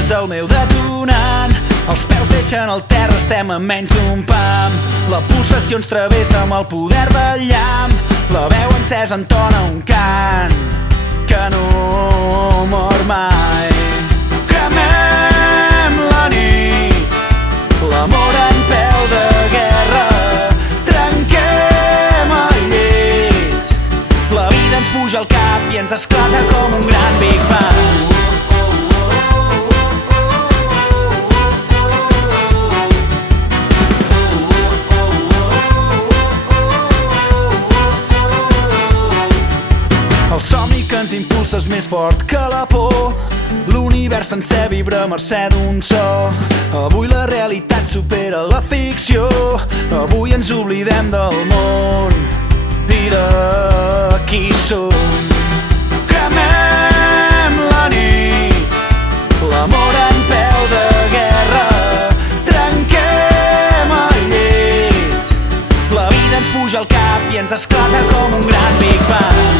és el meu detonant. Els peus deixen el terra, estem a menys d'un pam. La pulsació ens travessa amb el poder del llamp. La veu encesa entona un cant que no mor mai. Cremem la nit, l'amor en peu de guerra. Trenquem el llit, la vida ens puja al cap i ens esclata com un gran Big Bang. El somni que ens impulsa és més fort que la por. L'univers sencer vibra a mercè d'un so. Avui la realitat supera la ficció. Avui ens oblidem del món i de qui som. Cremem la nit, l'amor en peu de guerra. Trenquem el llit, la vida ens puja al cap i ens esclata com un gran Big Bang.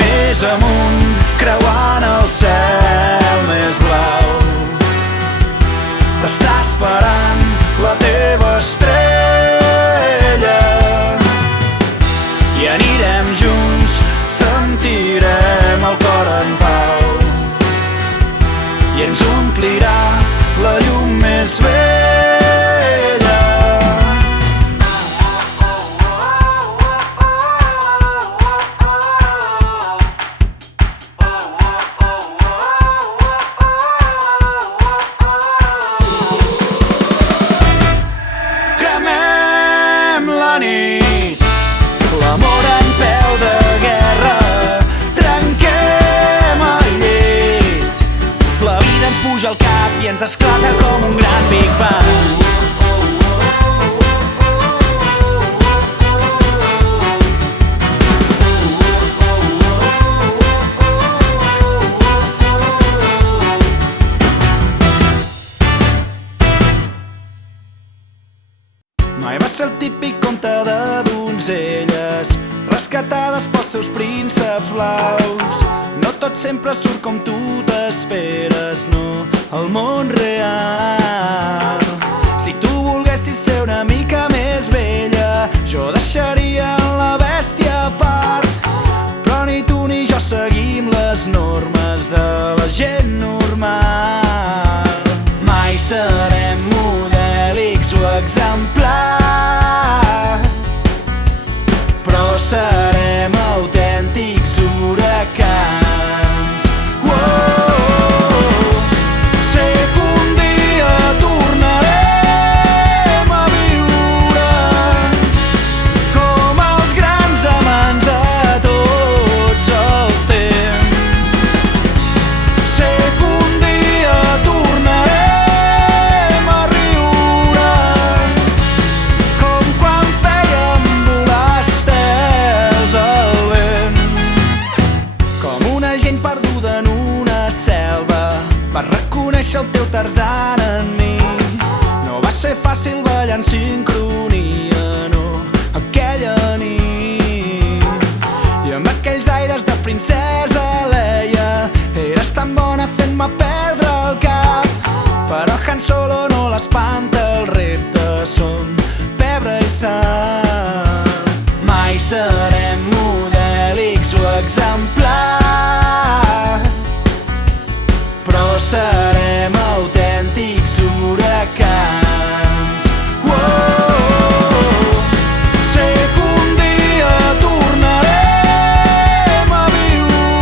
Més amunt, creuant el cel més blau, t'està esperant la teva estrella i anirem junts, sentirem el cor en pau i ens omplirà la llum més vella. L'amor en peu de guerra. Trenquem el llit, la vida ens puja al cap i ens esclata com un gran Big Bang. Mai va ser el típic conte de donzelles rescatades pels seus prínceps blaus. No tot sempre surt com tu t'esperes, no, el món real. Si tu volguessis ser una mica més vella, jo deixaria la bèstia a part. Però ni tu ni jo seguim les normes de la gent normal. Mai serem modèlics o exemplars, però serem autèntics huracans. Sé que un dia tornarem a viure com els grans amants de tots els temps. Sé que un dia tornarem a riure com quan fèiem volar estels al vent. Com una gent perduda en una selva, vas reconèixer el teu Tarzan en mi. No va ser fàcil ballar en sincronia, no, aquella nit. I amb aquells aires de princesa Leia, eres tan bona fent-me perdre el cap. Però Han Solo no l'espanta, els reptes són pebre i sal. Mai serem modèlics o exemplars, però serem autèntics huracans. Sé que un dia tornarem a viure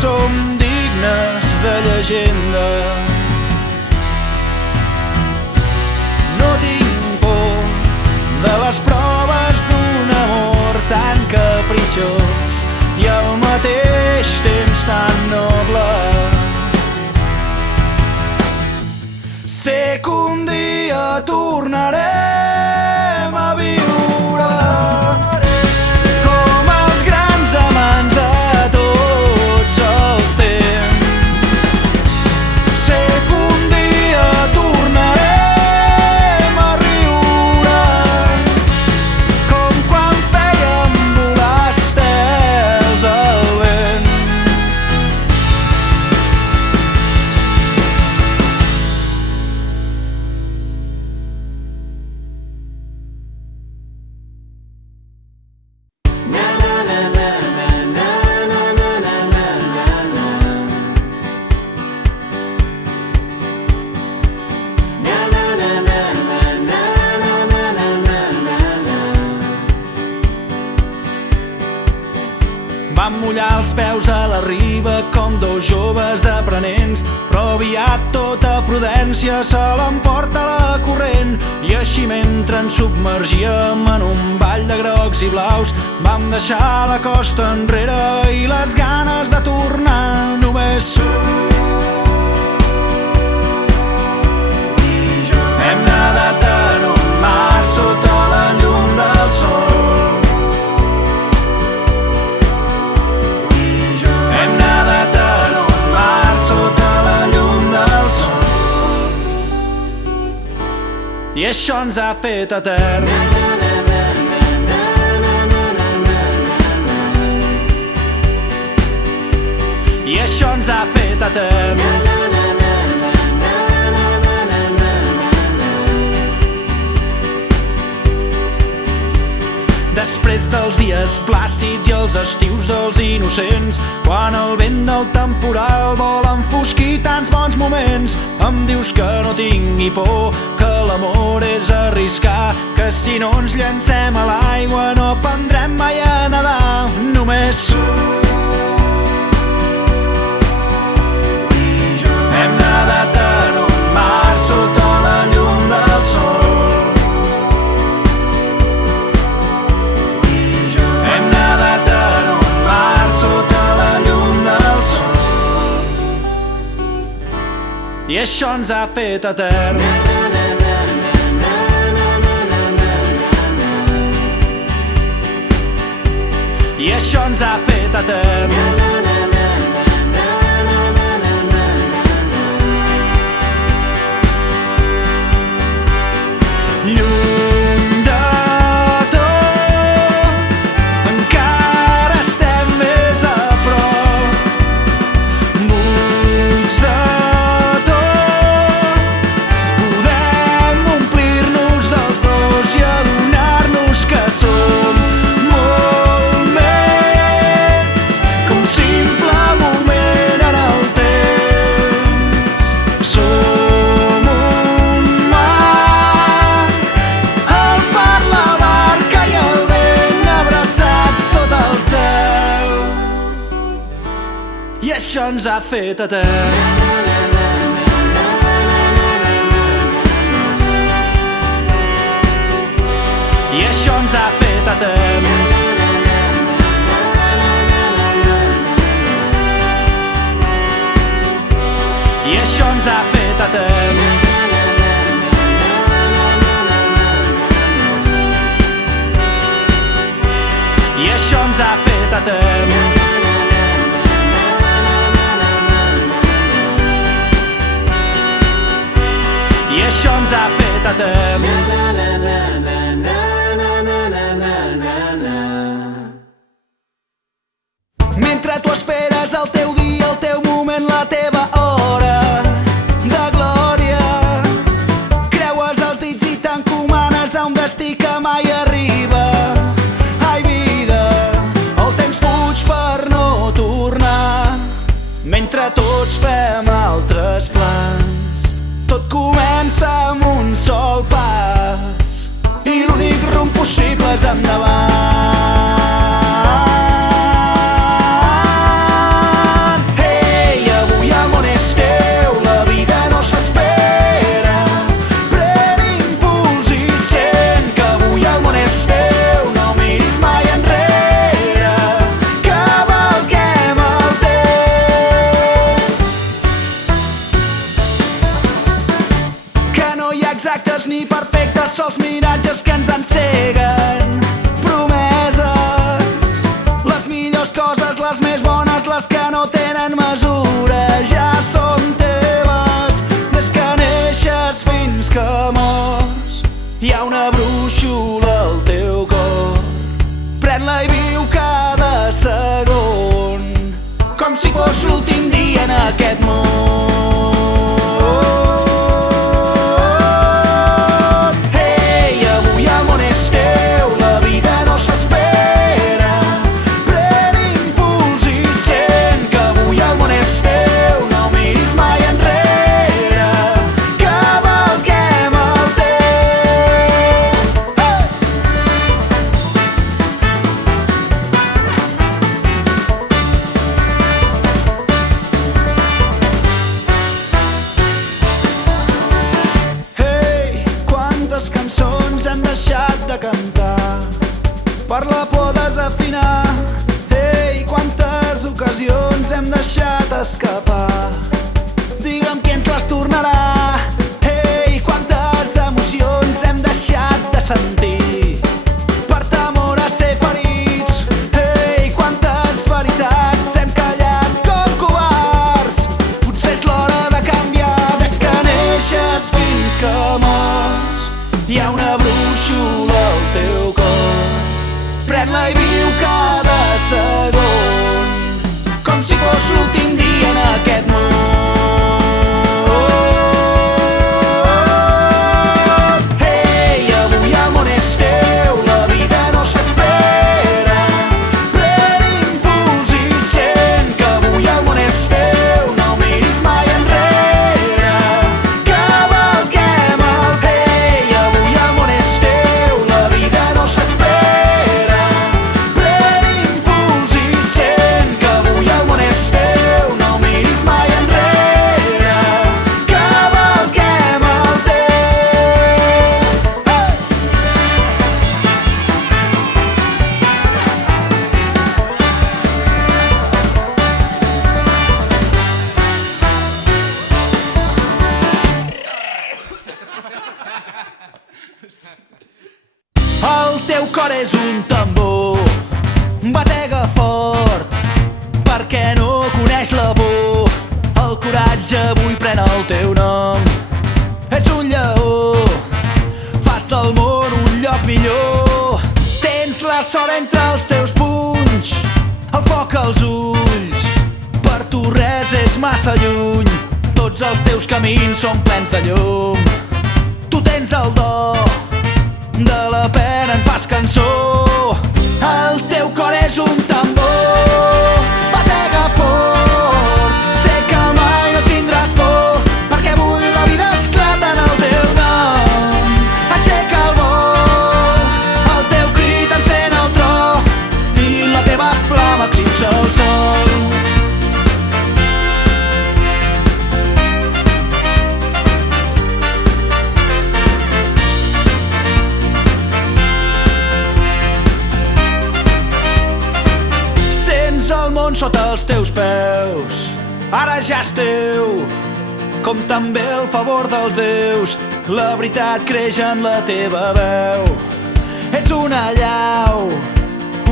som dignes de llegenda. No tinc por de les proves d'un amor tan capritxós i al mateix temps tan noble. Sé que un dia tornarem a viure com els grans amants de tots els temps. Sé que un dia tornarem a riure com quan fèiem volar estels al vent. Vam mullar els peus a la riba com dos joves aprenents, però aviat tota prudència se l'emporta la corrent. I així mentre ens submergíem en un ball de grocs i blaus, vam deixar la costa enrere i les ganes de tornar només. Hem nadat en un mar sota la llum del sol. I això ens ha fet eterns. I això ens ha fet eterns. Després dels dies plàcids i els estius dels innocents, quan el vent del temporal vol enfosquir tants bons moments, em dius que no tingui por, que l'amor és arriscar, que si no ens llancem a l'aigua no aprendrem mai a nedar. Només hem nadat en un mar sota la llum del sol. I això ens ha fet eterns. I això ens ha fet eterns. Lluny de tot, encara estem més a prop. Buits de som molt més que un simple moment en el temps. Som un mar, el far, la barca i el vent abraçats sota el cel. I això ens ha fet eterns. I això ens ha fet eterns. I això ens ha fet eterns. I això ens ha fet eterns. I això ens ha fet eterns. Mentre tu esperes el teu dia, el teu moment, la teva hora de glòria, creues els dits i t'encomanes a un destí que mai arriba. Ai, vida, el temps fuig per no tornar, mentre tots fem altres plans. Tot comença amb un sol pas i l'únic rumb possible és endavant. paraules que no tenen mesura ja són teves des que neixes fins que mors. Hi ha una brúixola al teu cor, pren-la i viu cada segon com si fos l'últim dia en aquest món. Quantes cançons hem deixat de cantar per la por desafinar? Ei, quantes ocasions hem deixat escapar? Digue'm qui ens les tornarà. Ei, quantes emocions hem deixat de sentir per temor a ser ferits? Ei, quantes veritats hem callat com covards? Potser és l'hora de canviar des que neixes fins que mors. Hi ha una brúixola al teu cor, pren-la i viu cada segon com si fos l'últim dia en aquest món. Ei, avui el món és teu, la vida no s'espera. Pren impuls i sent que avui el món és teu, no miris mai enrere. Cavalquem el hey, avui el món és teu, la vida no s'espera. Pren impuls i sent que avui el món és teu, no miris mai enrere. Cavalquem el teu. El teu cor és un tambor, batega fort perquè no coneix la por. El coratge avui pren el teu nom. Ets un lleó, fas del món un lloc millor. Tens la sort entre els teus punys, el foc als ulls. Per tu res és massa lluny, tots els teus camins són plens de llum. Tu tens el do, de la pena en fas cançó. El teu cor és un tambor, batega fort. Sé que mai no tindràs por, perquè avui la vida esclata en el teu nom. Aixeca el vol, el teu crit encén el tro i la teva flama eclipsa el sol. El món sota els teus peus, ara ja és teu, com també el favor dels déus. La veritat creix en la teva veu. Ets una allau,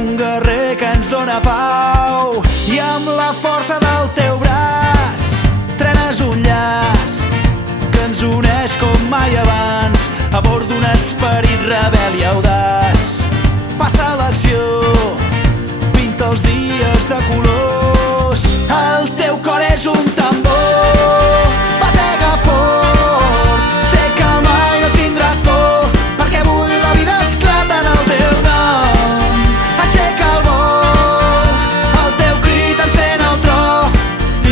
un guerrer que ens dóna pau, i amb la força del teu braç trenes un llaç que ens uneix com mai abans a bord d'un esperit rebel i audaç. Passa l'acció, pinta els dies de colors. El teu cor és un tambor, batega fort. Sé que mai no tindràs por, perquè avui la vida esclata en el teu nom. Aixeca el vol, el teu crit encén el tro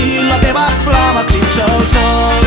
i la teva flama eclipsa el sol.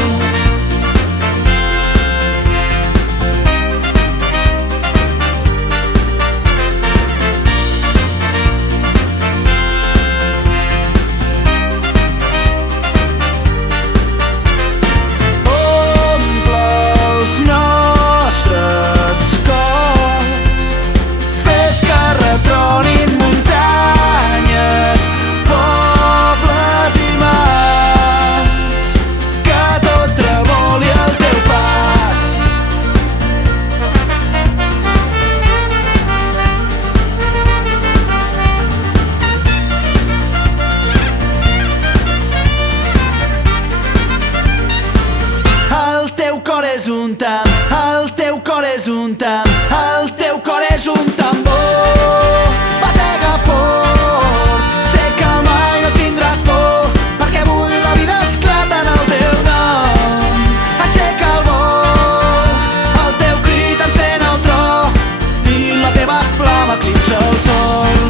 un tam, el teu cor és un tam, el teu cor és un tambor. Batega fort, sé que mai no tindràs por, perquè avui la vida esclata en el teu nom. Aixeca el vol, el teu crit encén el tro i la teva flama eclipsa el sol.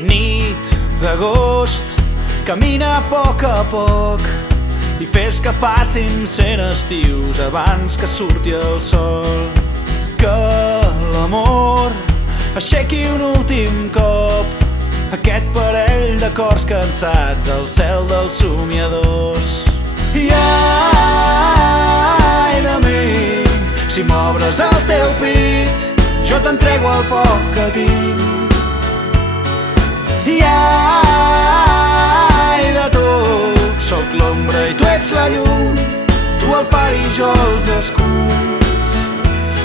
Nit d'agost, camina a poc i fes que passin 100 estius abans que surti el sol. Que l'amor aixequi un últim cop aquest parell de cors cansats al cel dels somiadors. I ai de mi, si m'obres el teu pit, jo t'entrego el poc que tinc. I ai de tu, sóc l'ombra i tu ets la llum, tu el far i jo els escuts,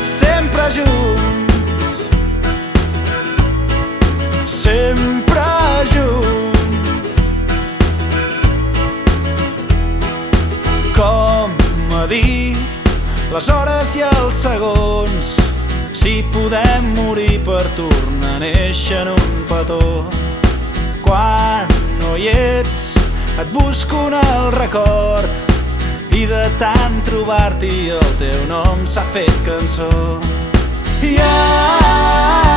sempre junts, sempre junts. Com a dir les hores i els segons, si podem morir per tornar a néixer en un petó. Quan no hi ets, et busco en el record i de tant trobar-t'hi el teu nom s'ha fet cançó. I ai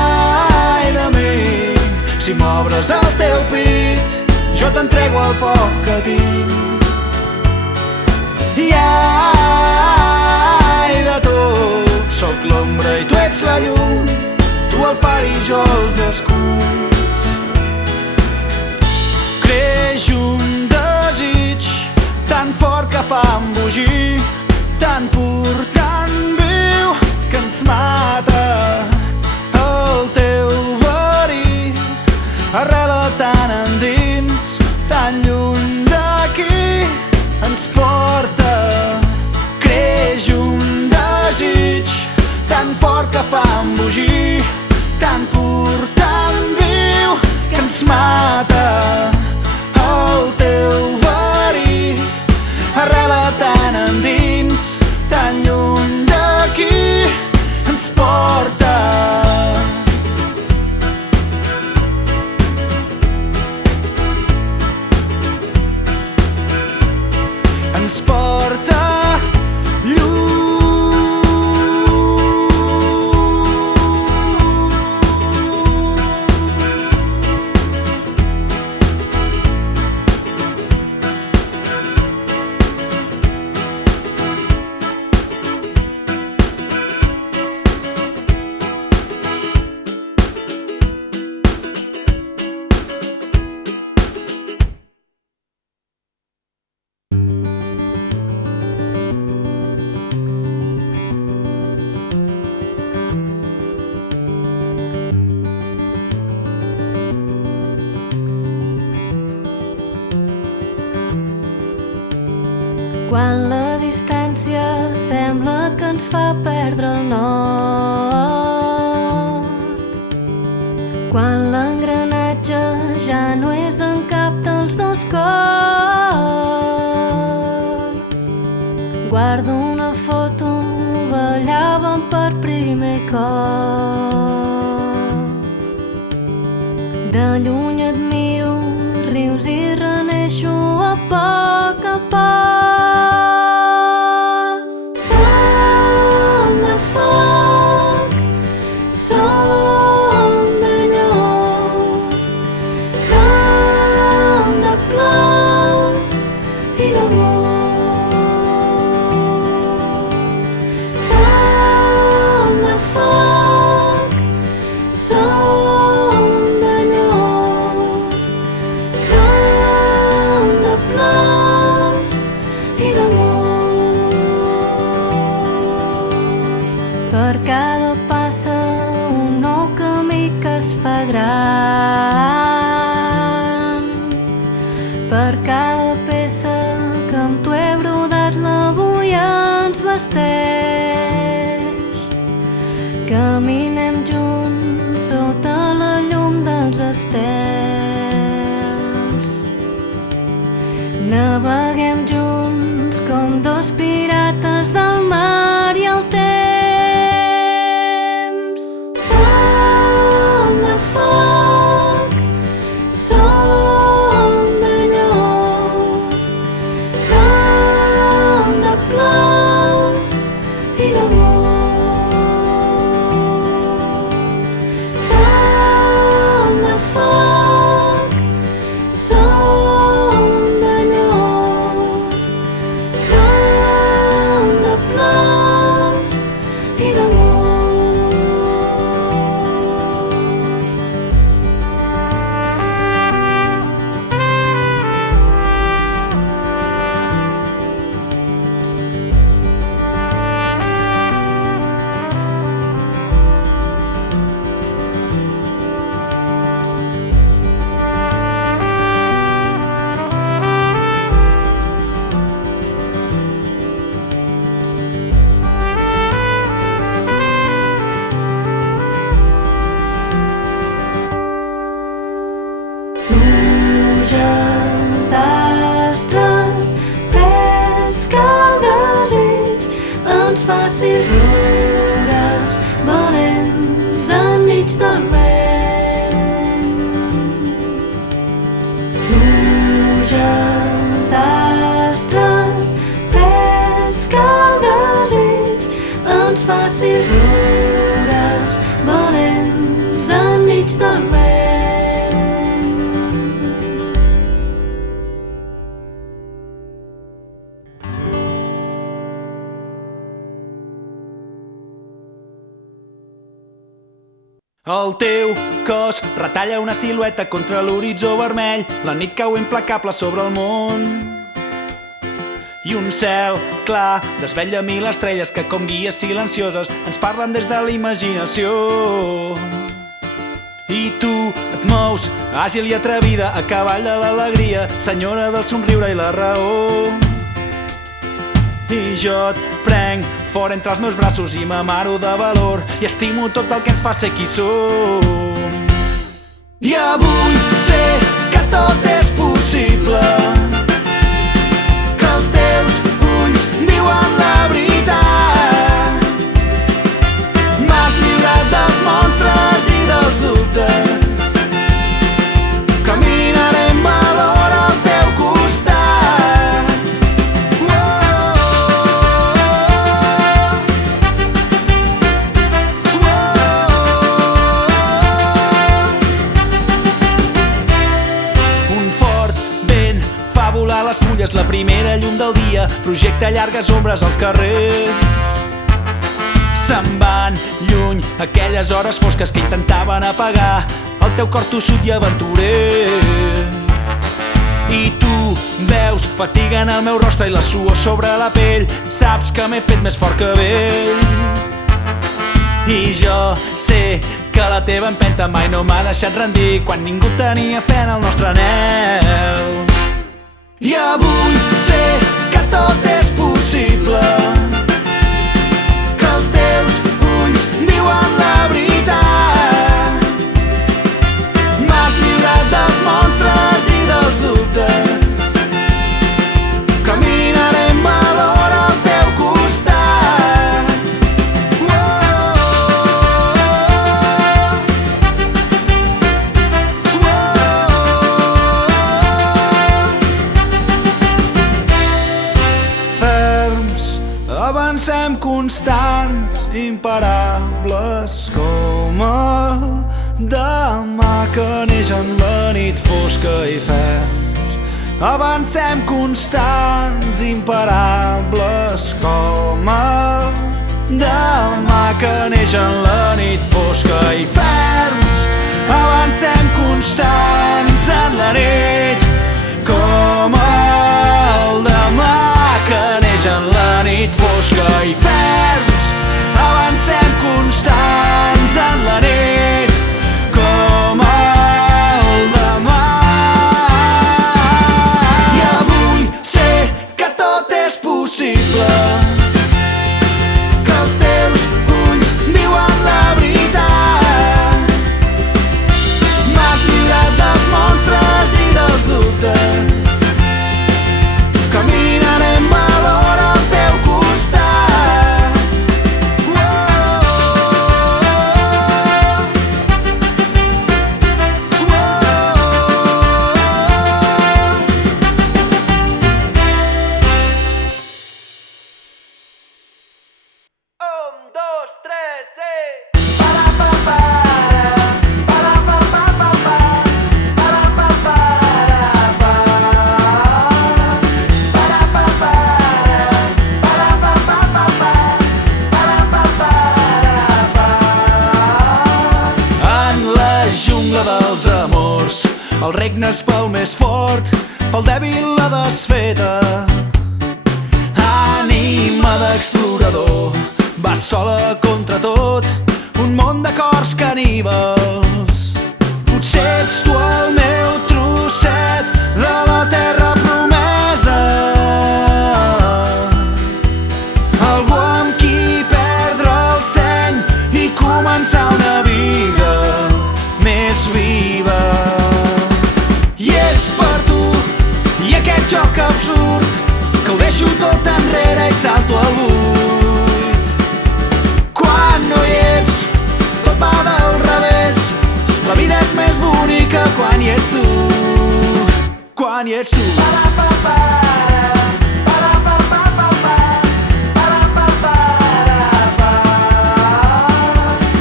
de mi, si m'obres el teu pit, jo t'entrego el poc que tinc. I ai de tu, sóc l'ombra i tu ets la llum, tu el far i jo els escuts. Creix un desig tan fort que fa embogir, tan pur, tan viu, que ens mata. El teu verí arrela tan endins, tan lluny d'aquí, ens porta. Creix un desig tan fort que fa embogir, tan pur, tan viu, que ens mata. El teu verí arrela tan endins, tan lluny d'aquí, ens porta. Ens porta lluny. Quan la distància sembla que ens fa perdre el nord, quan l'engranatge ja no és en cap dels dos cors, guardo una foto, ballàvem per primer cop. De lluny et miro, rius i reneixo a poc a poc. Som mig del vent. El teu cos retalla una silueta contra l'horitzó vermell. La nit cau implacable sobre el món i un cel clar desvetlla mil estrelles que com guies silencioses ens parlen des de la imaginació. I tu et mous àgil i atrevida a cavall de l'alegria, senyora del somriure i la raó. I jo et prenc fort entre els meus braços i m'amaro de valor i estimo tot el que ens fa ser qui som. I avui sé que tot és possible, que els teus ulls diuen la veritat. M'has lliurat dels monstres i dels dubtes, caminaré amb valor al teu costat. Volar les fulles, la primera llum del dia projecta llargues ombres als carrers. Se'n van lluny aquelles hores fosques que intentaven apagar el teu cor tossut i aventurer. I tu veus fatiga en el meu rostre i la suor sobre la pell. Saps que m'he fet més fort que vell. I jo sé que la teva empenta mai no m'ha deixat rendir quan ningú tenia fe en el nostre anhel. I avui sé que tot és possible, que els teus ulls diuen la veritat. M'has lliurat dels monstres i dels dubtes, caminaré amb valor al teu costat. Avancem constants, imparables com el demà que neix en la nit fosca i ferms. Avancem constants, imparables com el demà que neix en la nit fosca i ferms. Avancem constants en la nit com el demà que neix en la nit fosca i ferms. Avancem constants en la nit com el demà. I avui sé que tot és possible, que els teus ulls diuen la veritat. M'has lliurat dels monstres i dels dubtes, caminaré amb valor al teu costat. Dels amors, el regne és pel més fort, pel dèbil la desfeta. Ànima d'explorador, vas sola contra tot, un món de cors caníbals. Potser ets tu el meu trosset de la terra promesa, algú amb qui perdre el seny i començar una vida més viva. I és per tu i aquest joc absurd que ho deixo tot enrere i salto al buit. Quan no hi ets tot va del revés, la vida és més bonica quan hi ets tu. Quan hi ets tu.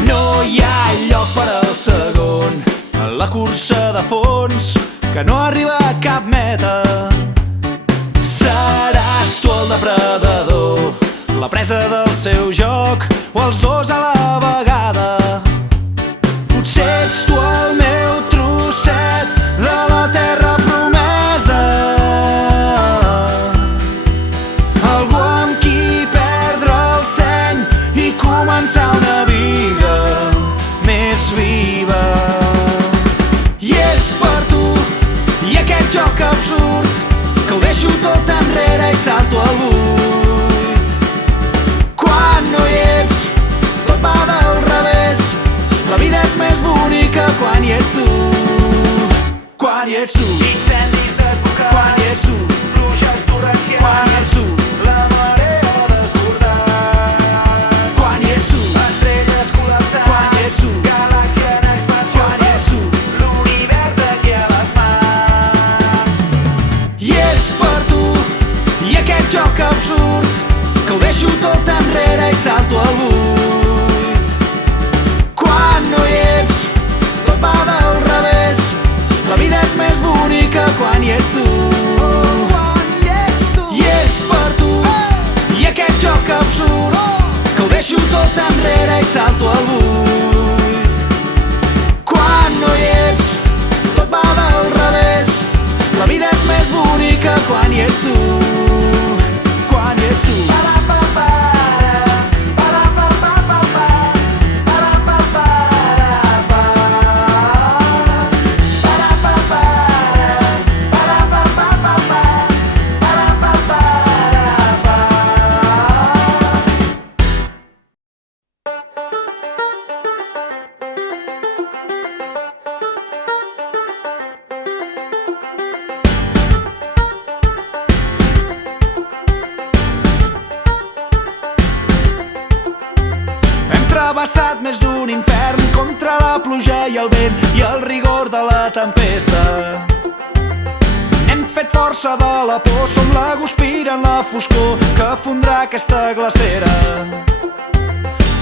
No hi ha lloc per al segon, la cursa de fons que no arriba a cap meta. Seràs tu el depredador, la presa del seu joc, o els dos a la vegada. Potser ets tu el meu trosset de la terra promesa, algú amb qui perdre el seny i començar una vida més viva. I és per tu, i aquest joc absurd, que ho deixo tot enrere i salto al buit. Quan no hi ets, tot va del revés. La vida és més bonica quan hi ets tu. Quan hi ets tu. Incendis desbocats. Quan hi ets tu. Pluges torrencials. Quan hi ets tu. La marea desbordant. Quan hi ets tu. Estrelles col·lapsant. Quan hi ets tu. Galàxia en expansió. Quan hi ets tu. L'univers aquí a les mans. I és per tu, i aquest joc absurd, que ho deixo tot enrere i salto al buit. Quan no hi ets, tot va del revés. La vida és més bonica quan hi ets tu. I és per tu, i aquest joc absurd, que ho deixo tot enrere i salto al buit. Quan no hi ets, tot va del revés. La vida és més bonica quan hi ets tu. Quan hi ets tu. Travessat més d'un infern contra la pluja i el vent i el rigor de la tempesta. Hem fet força de la por, som la guspira en la foscor que fondrà aquesta glacera.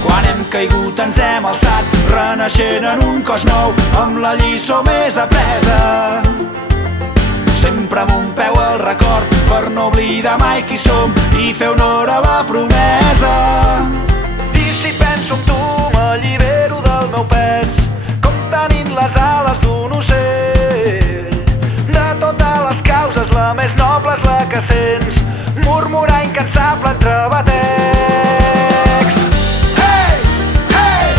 Quan hem caigut ens hem alçat, renaixent en un cos nou, amb la lliçó més apresa. Sempre amb un peu al record, per no oblidar mai qui som i fer honor a la promesa. Si penso en tu m'allibero del meu pes, com tenint les ales d'un ocell. De totes les causes la més noble és la que sents, murmurar incansable entre batecs. Hey, hey,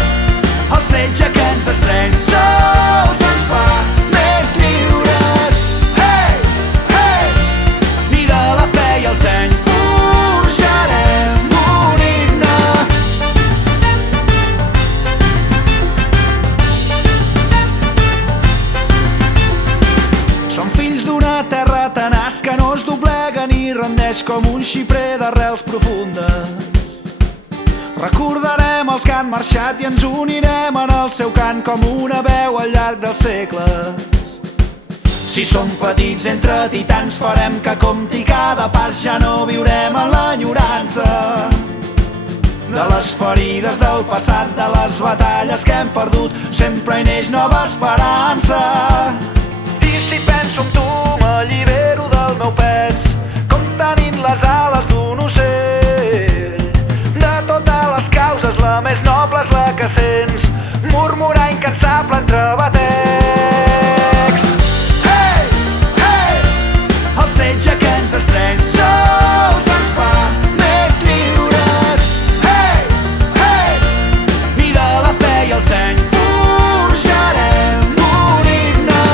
el setge que ens estreny sols ens fa més lliures. Hey, hey, i de la fe i el seny forjarem un himne. Som fills d'una terra tenaç que no es doblega ni rendeix, com un xiprer d'arrels profundes. Recordarem els que han marxat i ens unirem en el seu cant com una veu al llarg dels segles. Si som petits entre titans farem que compti cada pas, ja no viurem en l'enyorança de les ferides del passat, de les batalles que hem perdut, sempre hi neix nova esperança. I si penso en tu m'allibero del meu pes, com tenint les ales d'un ocell. De totes les causes la més noble és la que sents, murmurar incansable entre batecs. Hey, hey, el setge que ens estreny sols ens fa més lliures. Hey, hey, i de la fe i el seny forjarem un himne.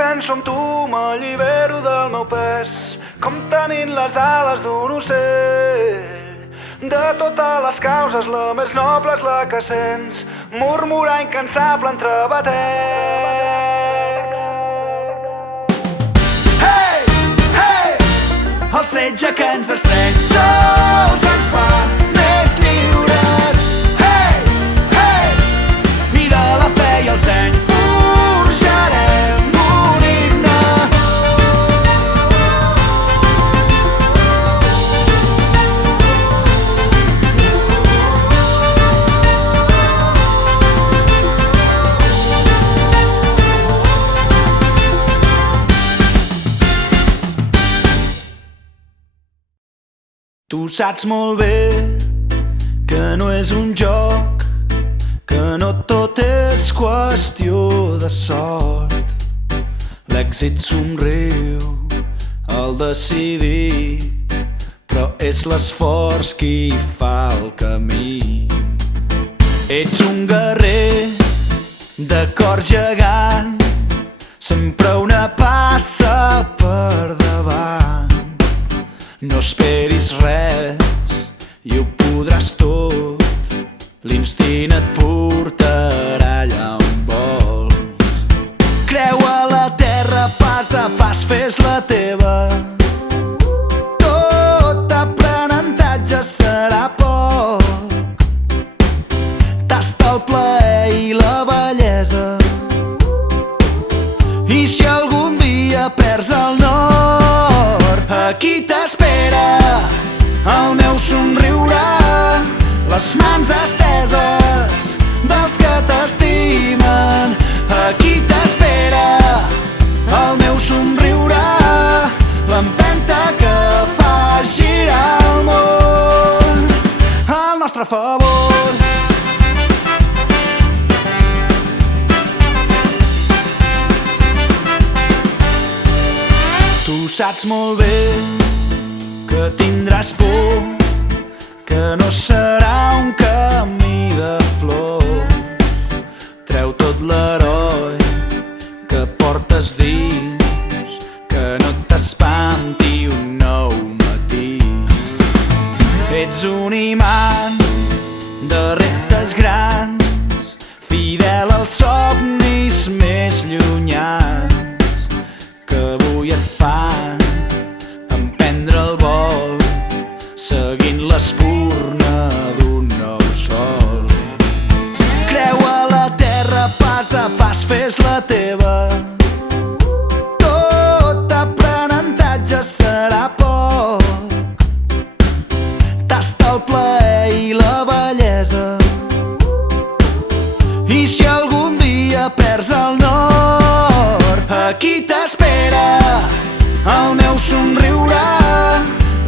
Penso en tu m'allibero del meu pes, com tenint les ales d'un ocell. De totes les causes la més noble és la que sents, murmurar incansable entre batecs. el setge que ens estreny sols ens fa més lliures. Hey, hey! I de la fe i el seny forjarem un himne. Tu saps molt bé que no és un joc, que no tot és qüestió de sort. L'èxit somriu al decidit, però és l'esforç qui fa el camí. Ets un guerrer de cor gegant, sempre una passa per davant. No esperis res i ho podràs tot, l'instint et portarà allà on vols. Creua la terra pas a pas, fes-la teva. Tot aprenentatge serà poc. Tasta el plaer i la bellesa, i si algun dia perds el nord, aquí t'espera el meu somriure, les mans esteses dels que t'estimen. Aquí t'espera el meu somriure, l'empenta que fa girar el món al nostre favor. Tu saps molt bé que tindràs por, que no serà un camí de flors. Treu tot l'heroi que portes dins, que no t'espanti un nou matí. Ets un imant de reptes grans, fidel als somnis més llunyans, que avui et fan emprendre el vol, seguint l'espurna d'un nou sol. Creua la terra pas a pas, fes-la teva. Tot aprenentatge serà poc. Tasta el plaer i la bellesa, i si algun dia perds el nord, aquí t'espera el meu somriure,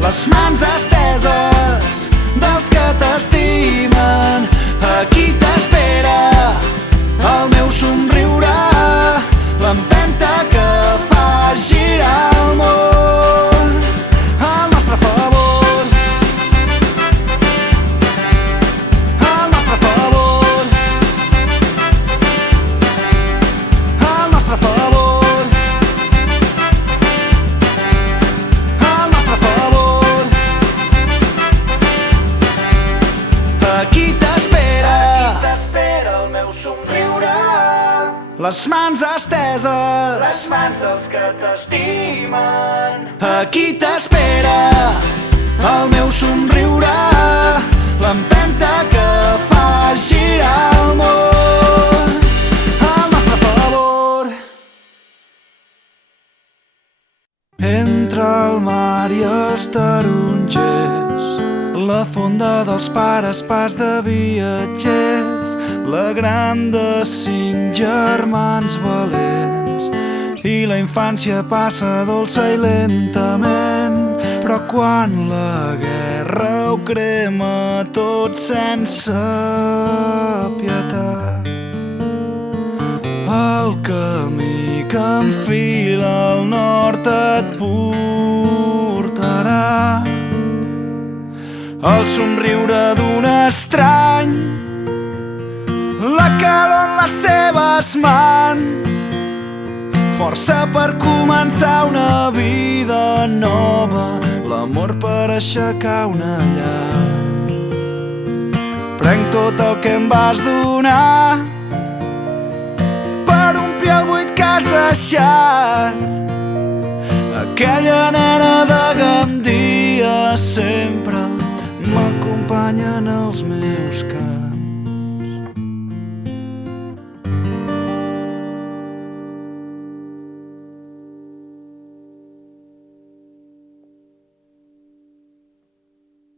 les mans esteses dels que t'estimen. Aquí t'espera el meu somriure, l'empenta que fa girar el món al nostre favor. Al nostre favor. Al nostre favor. Al nostre favor. Aquí t'espera el meu somriure, les mans esteses, les mans dels que t'estimen. Aquí t'espera el meu somriure, l'empenta que fa girar el món al nostre favor. Entre el mar i els tarongers, la fonda dels pares, pas de viatgers, la gran de 5 germans valents, i la infància passa dolça i lentament, però quan la guerra ho crema tot sense pietat, el camí que enfila al nord et portarà el somriure d'un estrany, la calor en les seves mans, força per començar una vida nova, l'amor per aixecar una llar. Prenc tot el que em vas donar per omplir el buit que has deixat, aquella nena de en dia sempre m'acompanyen els meus camins.